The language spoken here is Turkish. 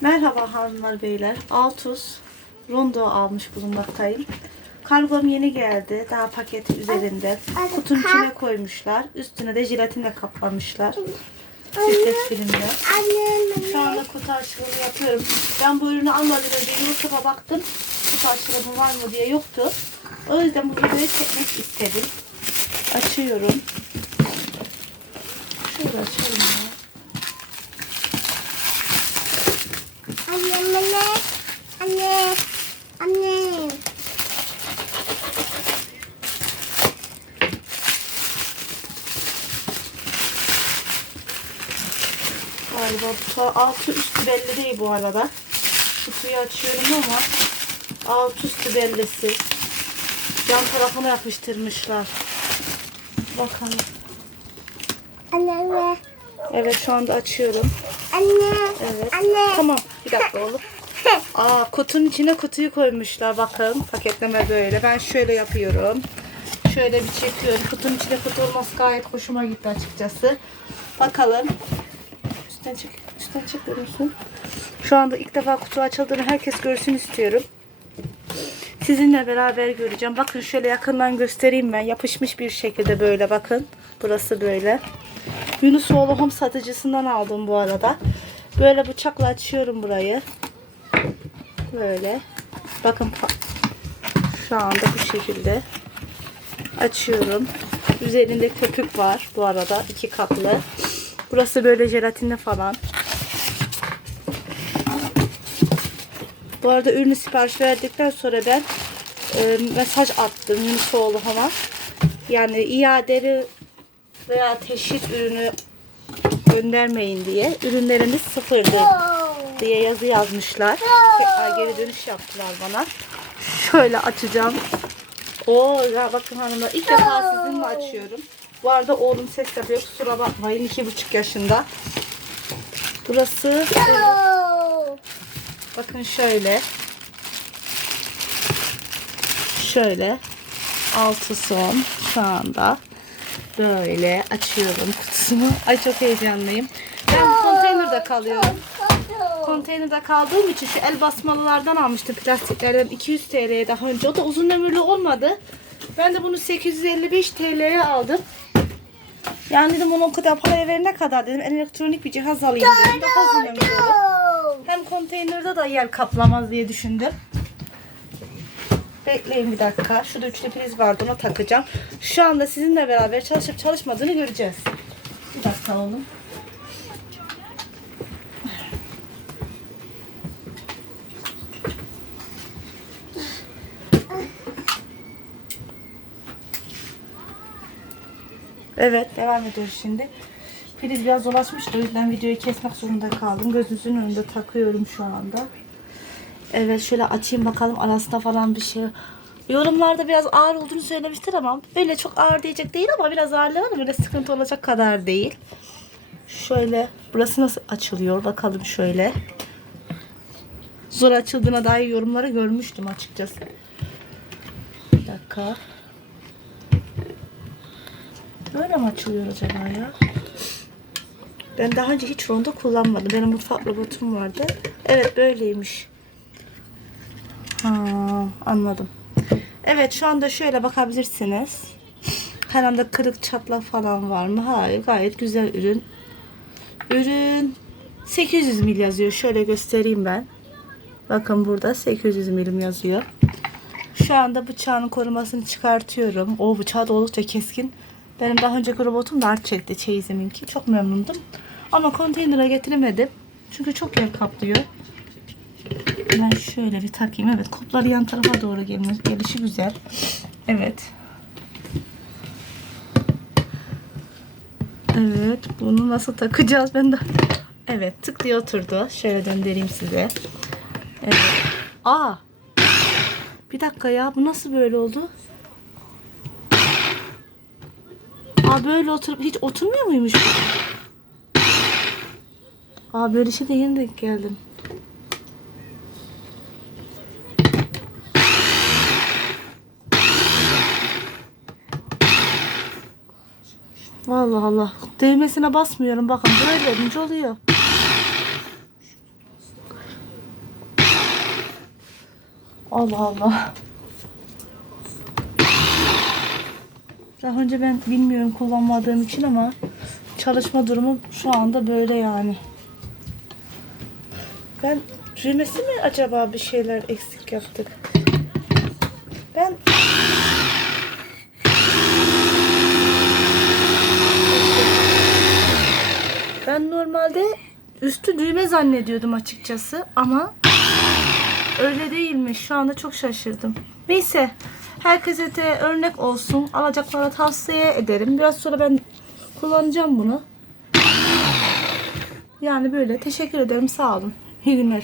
Merhaba hanımlar beyler. Altus rondo almış bulunmaktayım. Kargom yeni geldi. Daha paketi üzerinde. Kutunun içine koymuşlar. Üstüne de jelatinle kaplamışlar. Siflet filmle. Şu anda kutu açılımı yapıyorum. Ben bu ürünü almadan önce YouTube'a baktım. Kutu açılımı var mı diye yoktu. O yüzden bu videoyu çekmek istedim. Açıyorum. Şöyle açalım ya. Anne, anne, anne, anne. Galiba bu altı üstü belli değil bu arada. Kutuyu açıyorum ama alt üstü bellisi. Yan tarafına yapıştırmışlar. Bakalım. Anne, anne, Evet şu anda açıyorum. anne, Evet. anne. Tamam bir dakika oğlum. Aa kutunun içine kutuyu koymuşlar bakın. Paketleme böyle. Ben şöyle yapıyorum. Şöyle bir çekiyorum. Kutunun içine kutu olması gayet hoşuma gitti açıkçası. Bakalım. Üstten çek. Üstten çek görünsün. Şu anda ilk defa kutu açıldığını herkes görsün istiyorum. Sizinle beraber göreceğim. Bakın şöyle yakından göstereyim ben. Yapışmış bir şekilde böyle bakın. Burası böyle. Yunusoğlu Home satıcısından aldım bu arada. Böyle bıçakla açıyorum burayı. Böyle. Bakın şu anda bu şekilde açıyorum. Üzerinde köpük var bu arada iki katlı. Burası böyle jelatinli falan. Bu arada ürünü sipariş verdikten sonra ben e, mesaj attım Yunusoğlu Home'a. Yani iadeli veya teşhis ürünü göndermeyin diye. Ürünlerimiz sıfırdır diye yazı yazmışlar. Tekrar geri dönüş yaptılar bana. Şöyle açacağım. Oo ya bakın hanımlar ilk defa sizinle açıyorum. Bu arada oğlum ses yapıyor. Kusura bakmayın. iki buçuk yaşında. Burası bakın şöyle. Şöyle. Altı son şu anda. Böyle açıyorum kutusunu. Ay çok heyecanlıyım. Ben konteynerde kalıyorum. Konteynerde kaldığım için şu el basmalılardan almıştım plastiklerden 200 TL'ye daha önce. O da uzun ömürlü olmadı. Ben de bunu 855 TL'ye aldım. Yani dedim onu o kadar paraya verene kadar dedim elektronik bir cihaz alayım dedim. Daha ömürlü olur. Hem konteynerde de yer kaplamaz diye düşündüm. Bekleyin bir dakika. Şurada üçlü priz vardı ona takacağım. Şu anda sizinle beraber çalışıp çalışmadığını göreceğiz. Bir dakika oğlum. Evet devam ediyoruz şimdi. Priz biraz dolaşmıştı o yüzden videoyu kesmek zorunda kaldım. Gözünüzün önünde takıyorum şu anda. Evet şöyle açayım bakalım arasında falan bir şey. Yorumlarda biraz ağır olduğunu söylemiştir ama öyle çok ağır diyecek değil ama biraz ağırlığı var böyle sıkıntı olacak kadar değil. Şöyle burası nasıl açılıyor bakalım şöyle. Zor açıldığına dair yorumları görmüştüm açıkçası. Bir dakika. Böyle mi açılıyor acaba ya? Ben daha önce hiç rondo kullanmadım. Benim mutfak robotum vardı. Evet böyleymiş. Ha, anladım. Evet şu anda şöyle bakabilirsiniz. Her anda kırık çatlak falan var mı? Hayır gayet güzel ürün. Ürün 800 mil yazıyor. Şöyle göstereyim ben. Bakın burada 800 milim yazıyor. Şu anda bıçağın korumasını çıkartıyorum. O bıçağı da oldukça keskin. Benim daha önceki robotum da art çekti çeyiziminki. Çok memnundum. Ama konteynere getiremedim. Çünkü çok yer kaplıyor. Ben şöyle bir takayım. Evet kupları yan tarafa doğru gelmesi, gelişi güzel. Evet. Evet bunu nasıl takacağız ben de. Evet tık diye oturdu. Şöyle döndüreyim size. Evet. Aa. Bir dakika ya bu nasıl böyle oldu? Aa böyle oturup hiç oturmuyor muymuş? Aa böyle şey de yeni denk geldim. Allah Allah. Değmesine basmıyorum. Bakın böyle edince oluyor. Allah Allah. Daha önce ben bilmiyorum kullanmadığım için ama çalışma durumu şu anda böyle yani. Ben düğmesi mi acaba bir şeyler eksik yaptık? Ben Ben normalde üstü düğme zannediyordum açıkçası ama öyle değilmiş. Şu anda çok şaşırdım. Neyse herkese de örnek olsun. Alacaklara tavsiye ederim. Biraz sonra ben kullanacağım bunu. Yani böyle. Teşekkür ederim. Sağ olun. İyi günler.